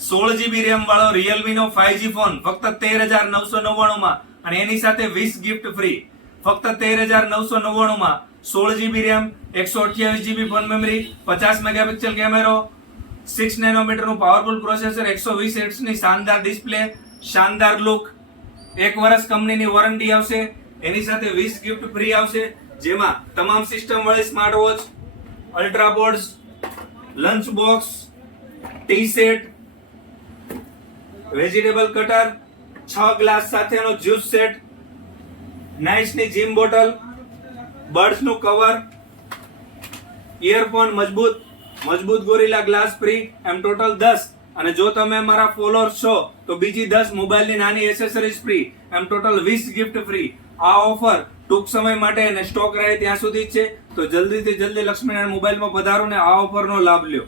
16GB RAM વાળો Realme નો 5G phone ફક્ત 13,999 માં અને એની સાથે 20 ગિફ્ટ ફ્રી. ફક્ત 13,999 માં 16GB RAM, 128GB phone memory, 50 megapixel કેમેરો, 6 નેનોમીટર નું પાવરફુલ પ્રોસેસર, 120 હર્ટ્ઝ ની શાનદાર ડિસ્પ્લે, શાનદાર લુક, 1 વર્ષ કંપનીની વોરંટી આવશે, એની સાથે 20 ગિફ્ટ ફ્રી આવશે, જેમાં તમામ સિસ્ટમ વાળી smart watch, ultra boards, lunch box, tea set, vegetable cutter, 6 glass સાથેનો જ્યુસ સેટ, નાઇસ ની જીમ બોટલ, બર્ડ્સ નું કવર, ઇયરફોન મજબૂત ગોરિલા ગ્લાસ ફ્રી, એમ ટોટલ 10. અને જો તમે મારા ફોલોઅર્સ છો તો બીજી 10 મોબાઈલની નાની એસેસરીઝ ફ્રી, એમ ટોટલ 20 ગિફ્ટ ફ્રી. આ ઓફર ટૂંક સમય માટે અને સ્ટોક રહે ત્યાં સુધી જ છે, તો જલ્દીથી જલ્દી લક્ષ્મીનારાયણ મોબાઈલમાં પધારો ને આ ઓફરનો લાભ લ્યો.